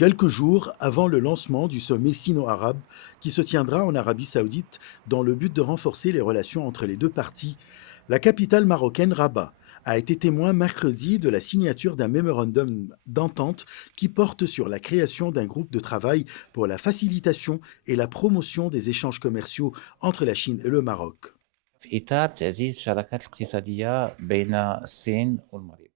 quelques jours avant le lancement du sommet sino-arabe qui se tiendra en Arabie saoudite dans le but de renforcer les relations entre les deux parties. La capitale marocaine, Rabat, a été témoin mercredi de la signature d'un mémorandum d'entente qui porte sur la création d'un groupe de travail pour la facilitation et la promotion des échanges commerciaux entre la Chine et le Maroc. في إطار تعزيز الشراكات الاقتصادية بين الصين والمغرب.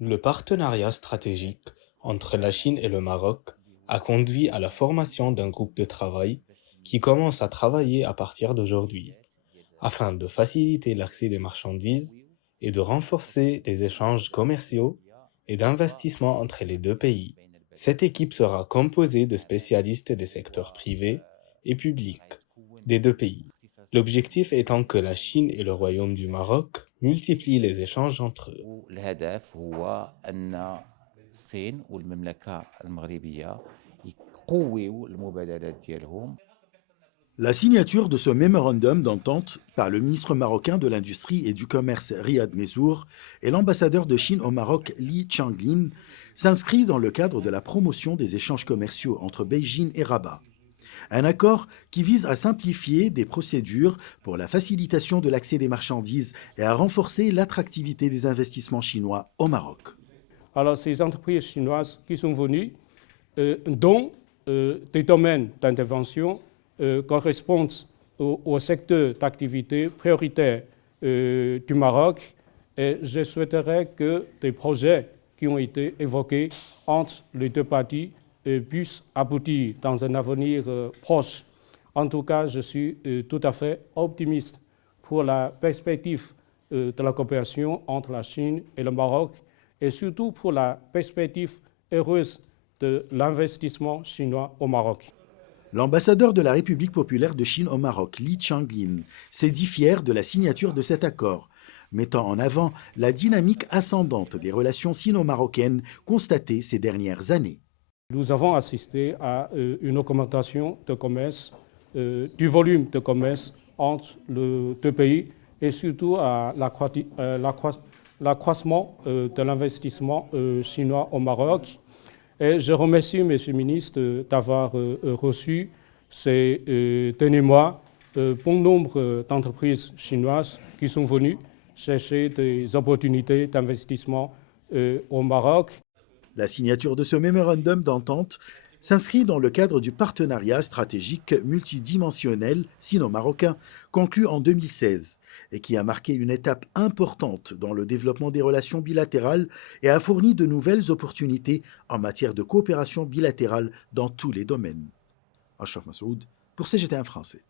Le partenariat stratégique entre la Chine et le Maroc a conduit à la formation d'un groupe de travail qui commence à travailler à partir d'aujourd'hui, afin de faciliter l'accès des marchandises et de renforcer les échanges commerciaux et d'investissements entre les deux pays. Cette équipe sera composée de spécialistes des secteurs privés et publics des deux pays. L'objectif étant que la Chine et le Royaume du Maroc multiplient les échanges entre eux. والهدف هو أن الصين والمملكة المغربية يقويوا المبادلات ديالهم. La signature de ce mémorandum d'entente par le ministre marocain de l'Industrie et du Commerce Riyad Messour et l'ambassadeur de Chine au Maroc Li Changlin s'inscrit dans le cadre de la promotion des échanges commerciaux entre Beijing et Rabat. Un accord qui vise à simplifier des procédures pour la facilitation de l'accès des marchandises et à renforcer l'attractivité des investissements chinois au Maroc. Alors, ces entreprises chinoises qui sont venues, dont des domaines d'intervention correspondent au secteur d'activité prioritaire du Maroc. Et je souhaiterais que des projets qui ont été évoqués entre les deux parties puissent aboutir dans un avenir proche. En tout cas, je suis tout à fait optimiste pour la perspective de la coopération entre la Chine et le Maroc et surtout pour la perspective heureuse de l'investissement chinois au Maroc. L'ambassadeur de la République populaire de Chine au Maroc, Li Changlin, s'est dit fier de la signature de cet accord, mettant en avant la dynamique ascendante des relations sino-marocaines constatées ces dernières années. Nous avons assisté à une augmentation de commerce, du volume de commerce entre les deux pays et surtout à l'accroissement de l'investissement chinois au Maroc. Et je remercie M. le ministre d'avoir reçu ces derniers mois bon nombre d'entreprises chinoises qui sont venues chercher des opportunités d'investissement au Maroc. La signature de ce mémorandum d'entente s'inscrit dans le cadre du partenariat stratégique multidimensionnel sino-marocain conclu en 2016 et qui a marqué une étape importante dans le développement des relations bilatérales et a fourni de nouvelles opportunités en matière de coopération bilatérale dans tous les domaines. Achraf Massoud pour CGTN français.